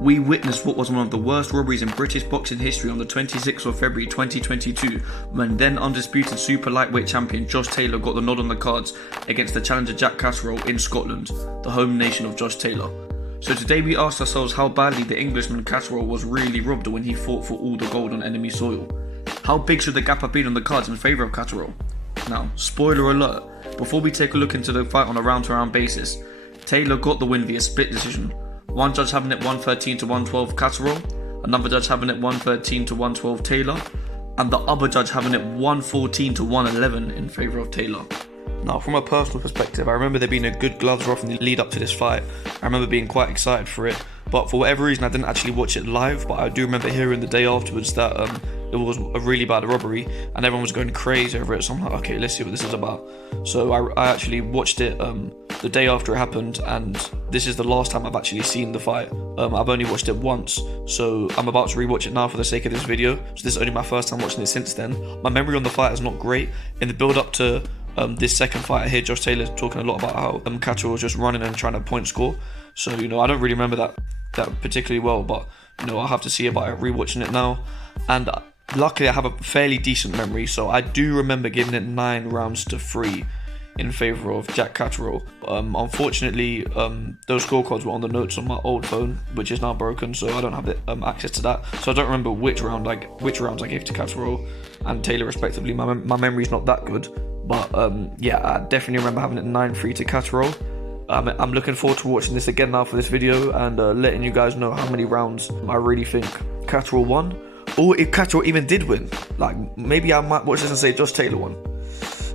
we witnessed what was one of the worst robberies in British boxing history on the 26th of February 2022, when then undisputed super lightweight champion Josh Taylor got the nod on the cards against the challenger Jack Catterall in Scotland, the home nation of Josh Taylor. So today we asked ourselves how badly the Englishman Catterall was really robbed when he fought for all the gold on enemy soil. How big should the gap have been on the cards in favour of Catterall? Now, spoiler alert, before we take a look into the fight on a round-to-round basis, Taylor got the win via split decision. One judge having it 113 to 112 Catterall, another judge having it 113 to 112 Taylor, and the other judge having it 114 to 111 in favour of Taylor. Now, from a personal perspective, I remember there being a good gloves rough in the lead up to this fight. I remember being quite excited for it, but for whatever reason I didn't actually watch it live, but I do remember hearing the day afterwards that it was a really bad robbery and everyone was going crazy over it, so I'm like, okay, let's see what this is about. So I actually watched it the day after it happened, and this is the last time I've actually seen the fight. I've only watched it once, so I'm about to rewatch it now for the sake of this video, so this is only my first time watching it since then. My memory on the fight is not great. In the build up to this second fight, I hear Josh Taylor talking a lot about how Catterall was just running and trying to point score. So, I don't really remember that particularly well, but, I'll have to see about it rewatching it now. And luckily I have a fairly decent memory, so I do remember giving it 9 rounds to 3 in favour of Jack Catterall. Unfortunately, those scorecards were on the notes on my old phone, which is now broken, so I don't have access to that. So I don't remember which rounds I gave to Catterall and Taylor respectively. My memory's not that good. But yeah, I definitely remember having it 9-3 to Catterall. I'm looking forward to watching this again now for this video and letting you guys know how many rounds I really think Catterall won. Or if Catterall even did win. Like, maybe I might watch this and say Josh Taylor won.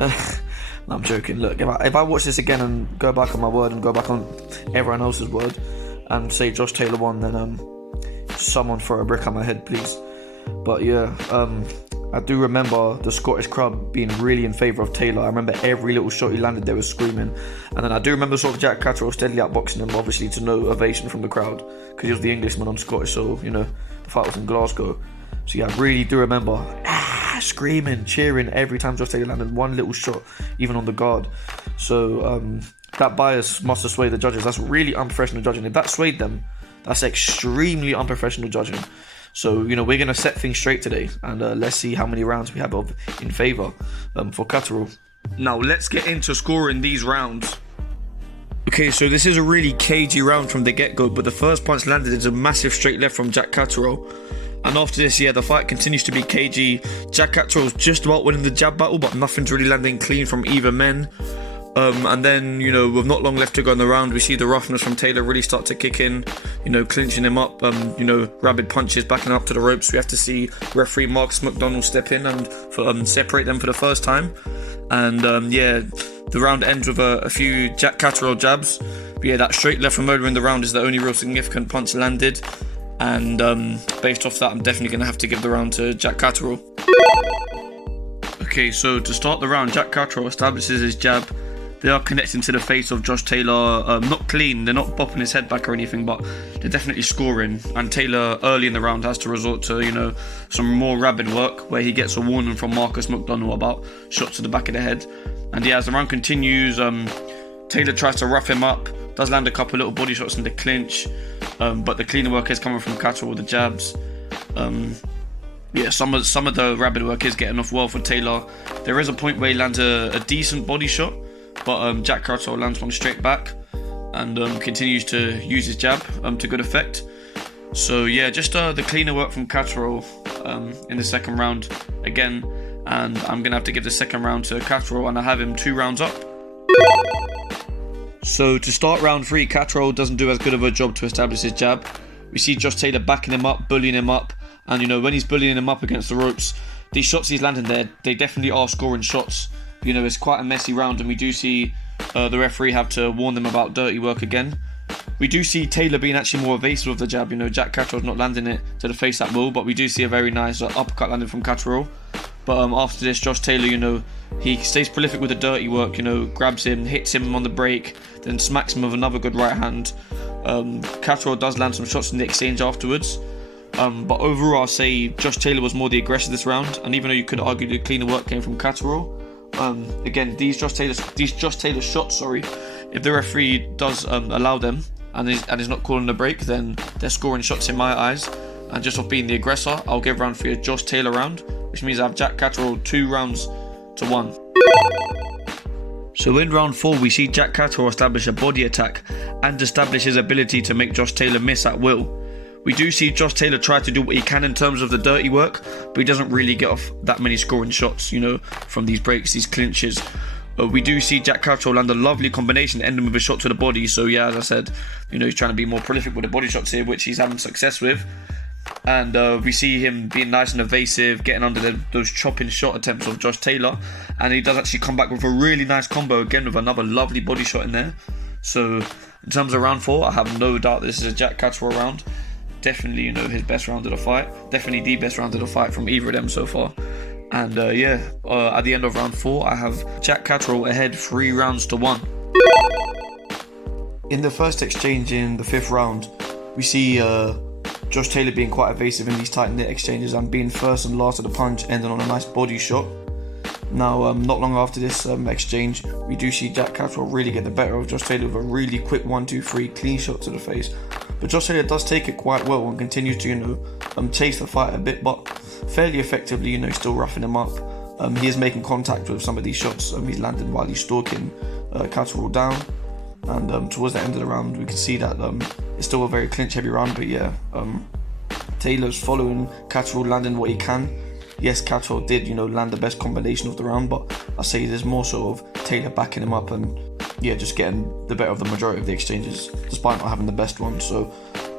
No, I'm joking. Look, if I watch this again and go back on my word and go back on everyone else's word and say Josh Taylor won, then someone throw a brick at my head, please. But yeah, I do remember the Scottish crowd being really in favour of Taylor. I remember every little shot he landed, they were screaming. And then I do remember sort of Jack Catterall steadily outboxing him, obviously to no ovation from the crowd, because he was the Englishman, I'm Scottish, so, the fight was in Glasgow. So yeah, I really do remember screaming, cheering every time Josh Taylor landed one little shot, even on the guard. So that bias must have swayed the judges. That's really unprofessional judging. If that swayed them, that's extremely unprofessional judging. So, we're going to set things straight today, and let's see how many rounds we have in favour for Catterall. Now, let's get into scoring these rounds. Okay, so this is a really cagey round from the get-go, but the first punch landed is a massive straight left from Jack Catterall. And after this, yeah, the fight continues to be cagey. Jack Catterall's just about winning the jab battle, but nothing's really landing clean from either men. And then, with not long left to go in the round, we see the roughness from Taylor really start to kick in, clinching him up, rabid punches backing up to the ropes. We have to see referee Marcus McDonald step in and separate them for the first time. And yeah, the round ends with a few Jack Catterall jabs. But yeah, that straight left from earlier in the round is the only real significant punch landed. And based off that, I'm definitely going to have to give the round to Jack Catterall. Okay, so to start the round, Jack Catterall establishes his jab. They are connecting to the face of Josh Taylor, not clean, they're not bopping his head back or anything, but they're definitely scoring. And Taylor early in the round has to resort to, some more rabid work where he gets a warning from Marcus McDonald about shots to the back of the head. And yeah, as the round continues, Taylor tries to rough him up, does land a couple little body shots in the clinch, but the cleaner work is coming from Catterall with the jabs. Yeah, some of the rabid work is getting off well for Taylor. There is a point where he lands a decent body shot, but Jack Catterall lands one straight back and continues to use his jab to good effect. So yeah, just the cleaner work from Catterall in the second round again, and I'm going to have to give the second round to Catterall, and I have him 2 rounds up. So to start round 3, Catterall doesn't do as good of a job to establish his jab. We see Josh Taylor backing him up, bullying him up, and when he's bullying him up against the ropes, these shots he's landing there, they definitely are scoring shots. It's quite a messy round, and we do see the referee have to warn them about dirty work again. We do see Taylor being actually more evasive of the jab. Jack Catterall's not landing it to the face at will, but we do see a very nice uppercut landed from Catterall. But after this, Josh Taylor, he stays prolific with the dirty work, grabs him, hits him on the break, then smacks him with another good right hand. Catterall does land some shots in the exchange afterwards. But overall, I'll say Josh Taylor was more the aggressor this round, and even though you could argue the cleaner work came from Catterall, again, these Josh Taylor shots, if the referee does allow them, and he's not calling the break, then they're scoring shots in my eyes. And just off being the aggressor, I'll give round 3 a Josh Taylor round, which means I have Jack Catterall 2 rounds to 1. So in round 4, we see Jack Catterall establish a body attack and establish his ability to make Josh Taylor miss at will. We do see Josh Taylor try to do what he can in terms of the dirty work, but he doesn't really get off that many scoring shots, from these breaks, these clinches. We do see Jack Catterall land a lovely combination, ending with a shot to the body. So yeah, as I said, he's trying to be more prolific with the body shots here, which he's having success with. And we see him being nice and evasive, getting under those chopping shot attempts of Josh Taylor. And he does actually come back with a really nice combo again with another lovely body shot in there. So in terms of round 4, I have no doubt this is a Jack Catterall round. Definitely, his best round of the fight. Definitely the best round of the fight from either of them so far. And at the end of round 4, I have Jack Catterall ahead 3 rounds to 1. In the first exchange in the 5th round, we see Josh Taylor being quite evasive in these tight-knit exchanges and being first and last of the punch, ending on a nice body shot. Now, not long after this exchange, we do see Jack Catterall really get the better of Josh Taylor with a really quick 1-2-3 clean shot to the face. But Josh Taylor does take it quite well and continues to, chase the fight a bit, but fairly effectively, still roughing him up. He is making contact with some of these shots he's landed while he's stalking Catterall down. And towards the end of the round, we can see that it's still a very clinch-heavy round, but yeah, Taylor's following Catterall, landing what he can. Yes, Catterall did, land the best combination of the round, but I say there's more so of Taylor backing him up and, just getting the better of the majority of the exchanges, despite not having the best one. So,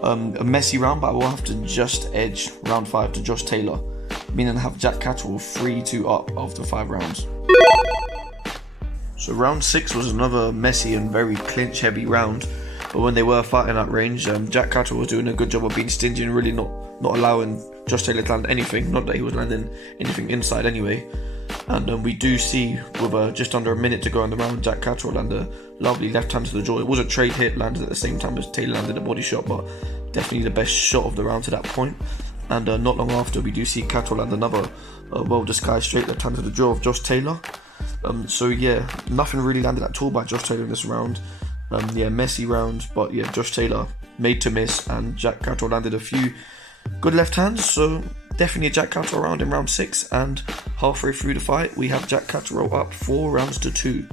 a messy round, but I will have to just edge round 5 to Josh Taylor, meaning I have Jack Catterall 3-2 up after 5 rounds. So round 6 was another messy and very clinch-heavy round, but when they were fighting at range, Jack Catterall was doing a good job of being stingy and really not allowing Josh Taylor to land anything. Not that he was landing anything inside anyway. And we do see, with just under a minute to go in the round, Jack Catterall land a lovely left hand to the jaw. It was a trade hit, landed at the same time as Taylor landed a body shot, but definitely the best shot of the round to that point. And not long after, we do see Catterall land another well-disguised straight left hand to the jaw of Josh Taylor. So yeah, nothing really landed at all by Josh Taylor in this round. Messy round, but yeah, Josh Taylor made to miss, and Jack Catterall landed a few good left hands. So definitely a Jack Catterall round in round 6, and halfway through the fight, we have Jack Catterall up 4 rounds to 2.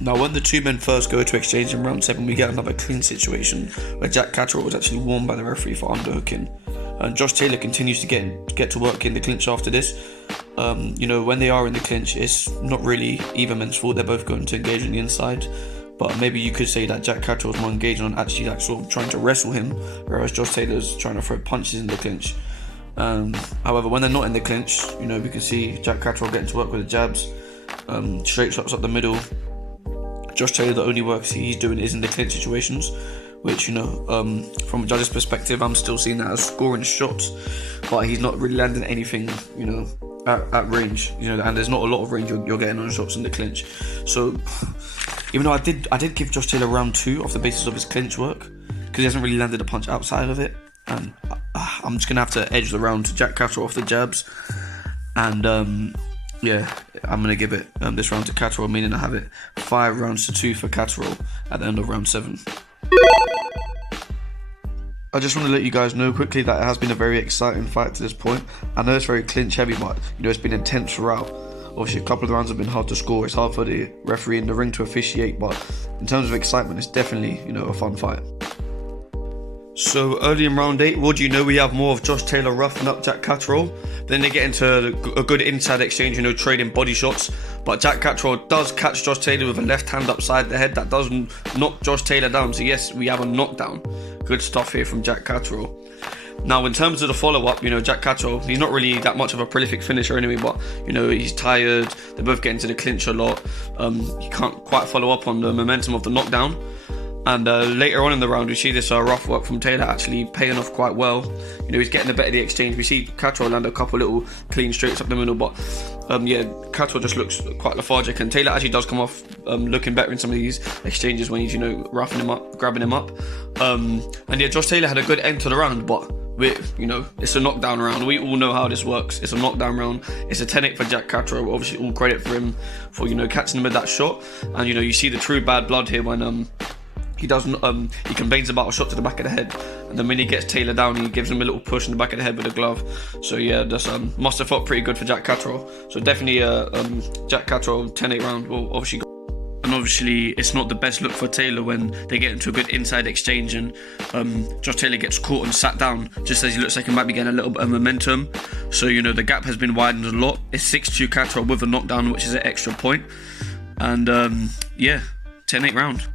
Now, when the two men first go to exchange in round 7, we get another clean situation where Jack Catterall was actually warned by the referee for underhooking. And Josh Taylor continues to get to work in the clinch after this. When they are in the clinch, it's not really either men's fault. They're both going to engage on the inside. But maybe you could say that Jack Catterall is more engaged on actually sort of trying to wrestle him, whereas Josh Taylor's trying to throw punches in the clinch. However, when they're not in the clinch, we can see Jack Catterall getting to work with the jabs, straight shots up the middle. Josh Taylor, the only work he's doing is in the clinch situations, which, from a judge's perspective, I'm still seeing that as scoring shots, but he's not really landing anything, at range, and there's not a lot of range you're getting on shots in the clinch. So, even though I did give Josh Taylor round 2 off the basis of his clinch work, because he hasn't really landed a punch outside of it, and I'm just going to have to edge the round to Jack Catterall off the jabs, and I'm going to give it this round to Catterall, meaning I have it 5 rounds to 2 for Catterall at the end of round 7. I just want to let you guys know quickly that it has been a very exciting fight to this point. I know it's very clinch heavy, but it's been intense throughout. Obviously, a couple of the rounds have been hard to score. It's hard for the referee in the ring to officiate, but in terms of excitement, it's definitely a fun fight. So early in round 8, what do you know? We have more of Josh Taylor roughing up Jack Catterall. Then they get into a good inside exchange, trading body shots. But Jack Catterall does catch Josh Taylor with a left hand upside the head that does knock Josh Taylor down. So yes, we have a knockdown. Good stuff here from Jack Catterall. Now, in terms of the follow-up, Jack Catterall, he's not really that much of a prolific finisher anyway, but, he's tired. They're both getting to the clinch a lot. He can't quite follow up on the momentum of the knockdown. And later on in the round, we see this rough work from Taylor actually paying off quite well. He's getting the better of the exchange. We see Catterall land a couple little clean straights up the middle, but Catterall just looks quite lethargic, and Taylor actually does come off looking better in some of these exchanges when he's roughing him up, grabbing him up. Josh Taylor had a good end to the round, but it's a knockdown round. We all know how this works. It's a knockdown round. It's a 10-8 for Jack Catterall. Obviously, all credit for him for catching him with that shot. And you see the true bad blood here when he doesn't. He complains about a shot to the back of the head, and then when he gets Taylor down, he gives him a little push in the back of the head with a glove. So yeah, that's must have felt pretty good for Jack Catterall. So definitely Jack Catterall 10-8 round will obviously go. And obviously, it's not the best look for Taylor when they get into a good inside exchange and Josh Taylor gets caught and sat down just as he looks like he might be getting a little bit of momentum. So, you know, the gap has been widened a lot. It's 6-2 Catterall with a knockdown, which is an extra point. And yeah, 10-8 round.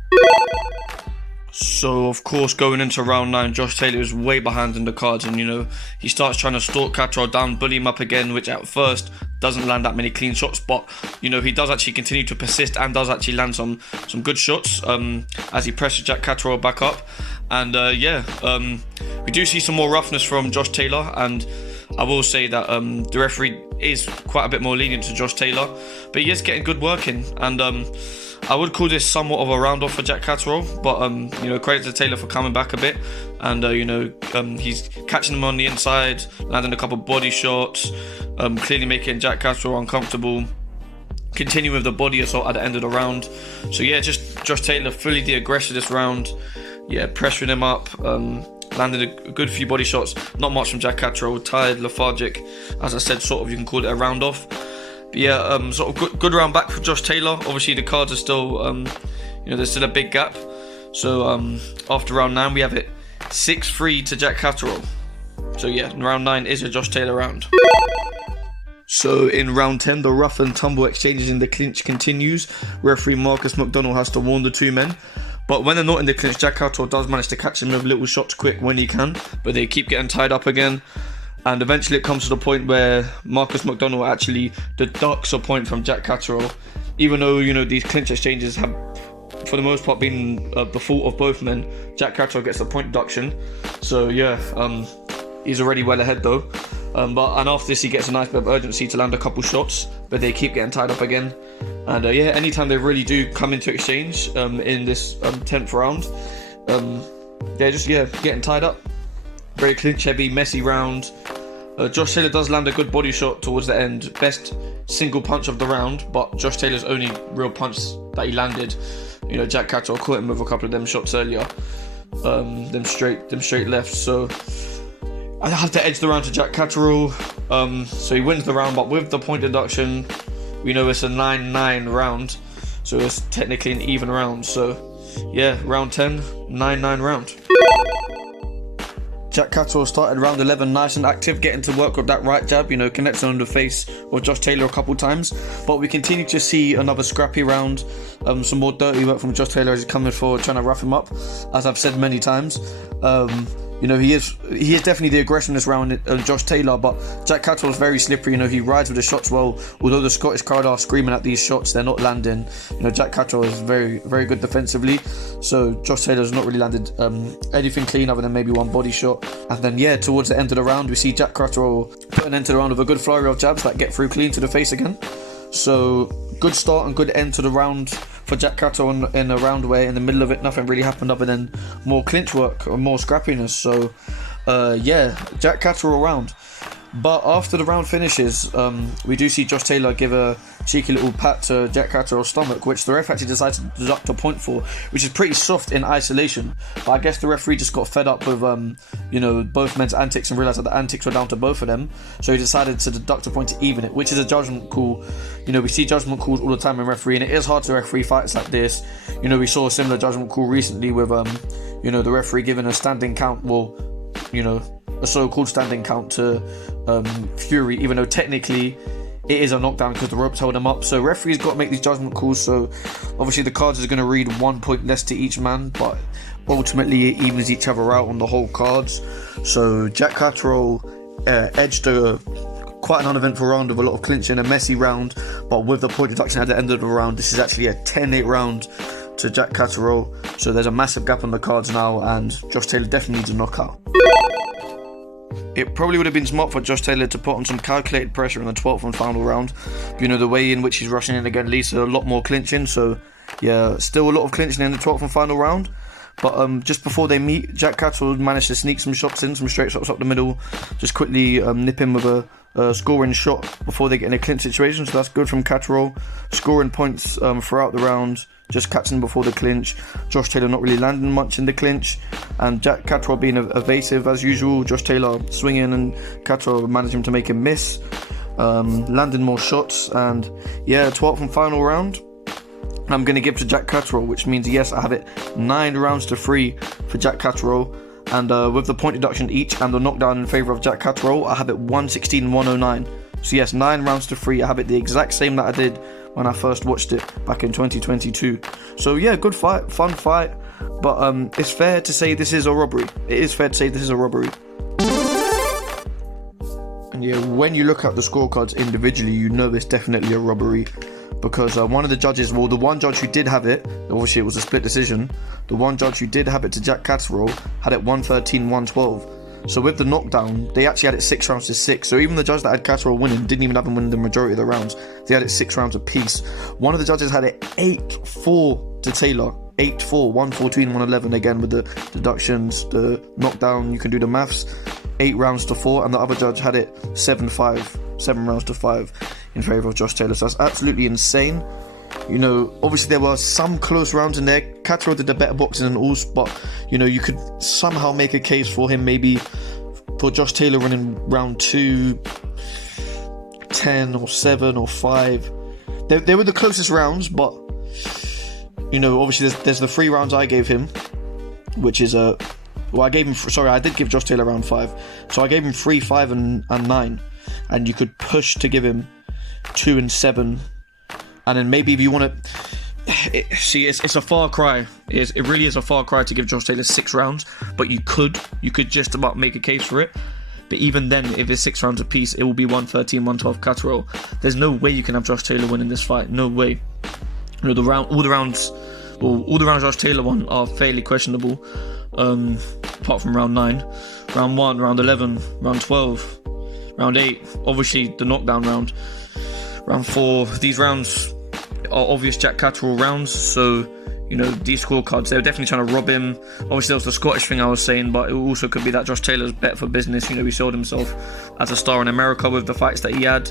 So, of course, going into round 9, Josh Taylor is way behind in the cards, and, you know, he starts trying to stalk Catterall down, bully him up again, which at first doesn't land that many clean shots, but, you know, he does actually continue to persist and does actually land some good shots as he presses Jack Catterall back up. And, we do see some more roughness from Josh Taylor, and I will say that the referee is quite a bit more lenient to Josh Taylor, but he is getting good work in, and I would call this somewhat of a round off for Jack Catterall, but you know, credit to Taylor for coming back a bit, and you know, he's catching him on the inside, landing a couple body shots, clearly making Jack Catterall uncomfortable, continuing with the body assault at the end of the round. So yeah, just Josh Taylor fully the aggressor this round, yeah, pressuring him up, landed a good few body shots, not much from Jack Catterall, tired, lethargic, as I said, sort of you can call it a round off. But yeah, sort of good round back for Josh Taylor. Obviously the cards are still, you know, there's still a big gap. So after round 9 we have it 6-3 to Jack Catterall. So yeah, round 9 is a Josh Taylor round. So in round 10, the rough and tumble exchanges in the clinch continues. Referee Marcus McDonald has to warn the two men. But when they're not in the clinch, Jack Catterall does manage to catch him with little shots quick when he can. But they keep getting tied up again. And eventually it comes to the point where Marcus McDonald actually deducts a point from Jack Catterall. Even though, you know, these clinch exchanges have, for the most part, been the fault of both men, Jack Catterall gets a point deduction. So yeah, he's already well ahead though. And after this, he gets a nice bit of urgency to land a couple shots, but they keep getting tied up again. And yeah, anytime they really do come into exchange in this 10th round, they're just getting tied up. Very clinch heavy, messy round. Josh Taylor does land a good body shot towards the end. Best single punch of the round, but Josh Taylor's only real punch that he landed. You know, Jack Catterall caught him with a couple of them shots earlier. Them straight left. So I have to edge the round to Jack Catterall. So he wins the round, but with the point deduction, we know it's a 9-9 round. So it's technically an even round. So yeah, round 10, 9-9 round. Jack Catterall started round 11 nice and active, getting to work with that right jab, you know, connecting on the face of Josh Taylor a couple times. But we continue to see another scrappy round, some more dirty work from Josh Taylor as he's coming forward, trying to rough him up, as I've said many times. You know, he is definitely the aggression this round, Josh Taylor, but Jack Catterall is very slippery. You know, he rides with the shots well. Although the Scottish crowd are screaming at these shots, they're not landing. You know, Jack Catterall is very, very good defensively. So Josh Taylor's not really landed anything clean other than maybe one body shot. And then yeah, towards the end of the round, we see Jack Catterall put an end to the round with a good flurry of jabs that get through clean to the face again. So good start and good end to the round for Jack Catterall in a round where in the middle of it nothing really happened other than more clinch work or more scrappiness. So yeah, Jack Catterall round. But after the round finishes, we do see Josh Taylor give a cheeky little pat to Jack Catterall's stomach, which the ref actually decides to deduct a point for, which is pretty soft in isolation. But I guess the referee just got fed up with, you know, both men's antics and realised that the antics were down to both of them. So he decided to deduct a point to even it, which is a judgment call. You know, we see judgment calls all the time in refereeing. It is hard to referee fights like this. You know, we saw a similar judgment call recently with, you know, the referee giving a standing count, well, you know, a so-called standing count to Fury, even though technically it is a knockdown because the ropes held him up. So referees got to make these judgment calls. So obviously the cards is going to read 1 point less to each man, but ultimately it evens each other out on the whole cards. So Jack Catterall edged quite an uneventful round with a lot of clinching, a messy round, but with the point deduction at the end of the round, this is actually a 10-8 round to Jack Catterall. So there's a massive gap on the cards now, and Josh Taylor definitely needs a knockout. It probably would have been smart for Josh Taylor to put on some calculated pressure in the 12th and final round. You know, the way in which he's rushing in again leads to a lot more clinching. So, yeah, still a lot of clinching in the 12th and final round. But just before they meet, Jack Catterall managed to sneak some shots in, some straight shots up the middle. Just quickly nip him with a scoring shot before they get in a clinch situation. So that's good from Catterall. Scoring points throughout the round. just catching before the clinch. Josh Taylor not really landing much in the clinch, and Jack Catterall being evasive as usual. Josh Taylor swinging and Catterall managing to make him miss, landing more shots. And yeah, 12th and final round, I'm going to give to Jack Catterall, which means yes, I have it 9 rounds to 3 for Jack Catterall. And with the point deduction each and the knockdown in favour of Jack Catterall, I have it 116-109. So yes, 9 rounds to 3. I have it the exact same that I did when I first watched it back in 2022. So yeah, good fight, fun fight. But it's fair to say this is a robbery. It is fair to say this is a robbery. And yeah, when you look at the scorecards individually, you know it's definitely a robbery. Because one of the judges, well, the one judge who did have it, obviously it was a split decision, the one judge who did have it to Jack Catterall had it 113-112. So with the knockdown, they actually had it 6 rounds to 6. So even the judge that had Catterall winning didn't even have him win the majority of the rounds. They had it 6 rounds apiece. One of the judges had it 8-4 to Taylor. 8-4, 114-111, again with the deductions, the knockdown, you can do the maths. 8 rounds to 4, and the other judge had it 7-5, 7 rounds to 5 in favour of Josh Taylor. So that's absolutely insane. You know, obviously there were some close rounds in there. Catterall did the better boxing and all, but you know, you could somehow make a case for him, maybe for Josh Taylor running round 2, 10 or 7 or 5. They were the closest rounds, but you know, obviously there's the 3 rounds I gave him, which is well, I gave him, sorry, I did give Josh Taylor round 5. So I gave him 3, 5 and 9. And you could push to give him 2 and 7. And then maybe if you want to... See, it's a far cry. It really is a far cry to give Josh Taylor 6 rounds. But you could just about make a case for it. But even then, if it's 6 rounds apiece, it will be 113-112 Catterall. There's no way you can have Josh Taylor winning this fight. No way. You know, all the rounds Josh Taylor won are fairly questionable. Apart from round 9, round 1, round 11, round 12, round 8, obviously the knockdown round, round 4. These rounds are obvious Jack Catterall rounds, so you know, these scorecards, they were definitely trying to rob him. Obviously there was the Scottish thing I was saying, but it also could be that Josh Taylor's bet for business. You know, he sold himself as a star in America with the fights that he had.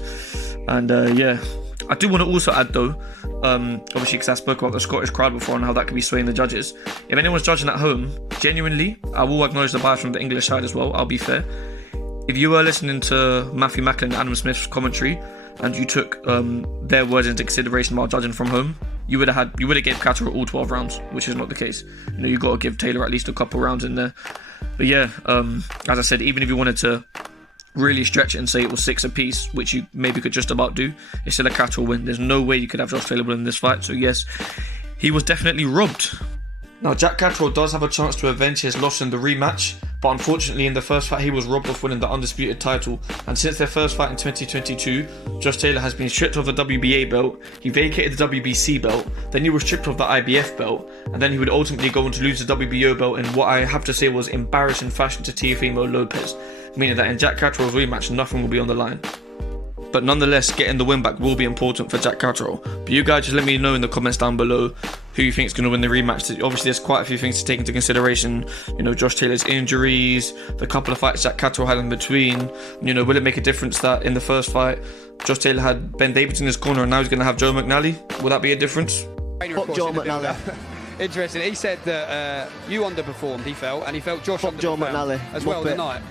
And yeah, I do want to also add though, obviously because I spoke about the Scottish crowd before and how that could be swaying the judges. If anyone's judging at home, genuinely, I will acknowledge the bias from the English side as well, I'll be fair. If you were listening to Matthew Macklin and Adam Smith's commentary, and you took their words into consideration while judging from home, you would have gave Catterall all 12 rounds, which is not the case. You know, you got to give Taylor at least a couple rounds in there. But yeah, as I said, even if you wanted to really stretch it and say it was 6 apiece, which you maybe could just about do, it's still a Catterall win. There's no way you could have Josh Taylor win this fight. So yes, he was definitely robbed. Now, Jack Catterall does have a chance to avenge his loss in the rematch, but unfortunately in the first fight he was robbed of winning the undisputed title. And since their first fight in 2022, Josh Taylor has been stripped of the WBA belt, he vacated the WBC belt, then he was stripped of the IBF belt, and then he would ultimately go on to lose the WBO belt in what I have to say was embarrassing fashion to Teofimo Lopez, meaning that in Jack Catterall's rematch nothing will be on the line. But nonetheless, getting the win back will be important for Jack Catterall. But you guys just let me know in the comments down below who you think is going to win the rematch. Obviously, there's quite a few things to take into consideration. You know, Josh Taylor's injuries, the couple of fights Jack Catterall had in between. You know, will it make a difference that in the first fight, Josh Taylor had Ben Davidson in his corner and now he's going to have Joe McNally? Will that be a difference? Fuck Joe McNally. Interesting. He said that you underperformed, he felt, and he felt Josh underperformed Joe McNally as well tonight.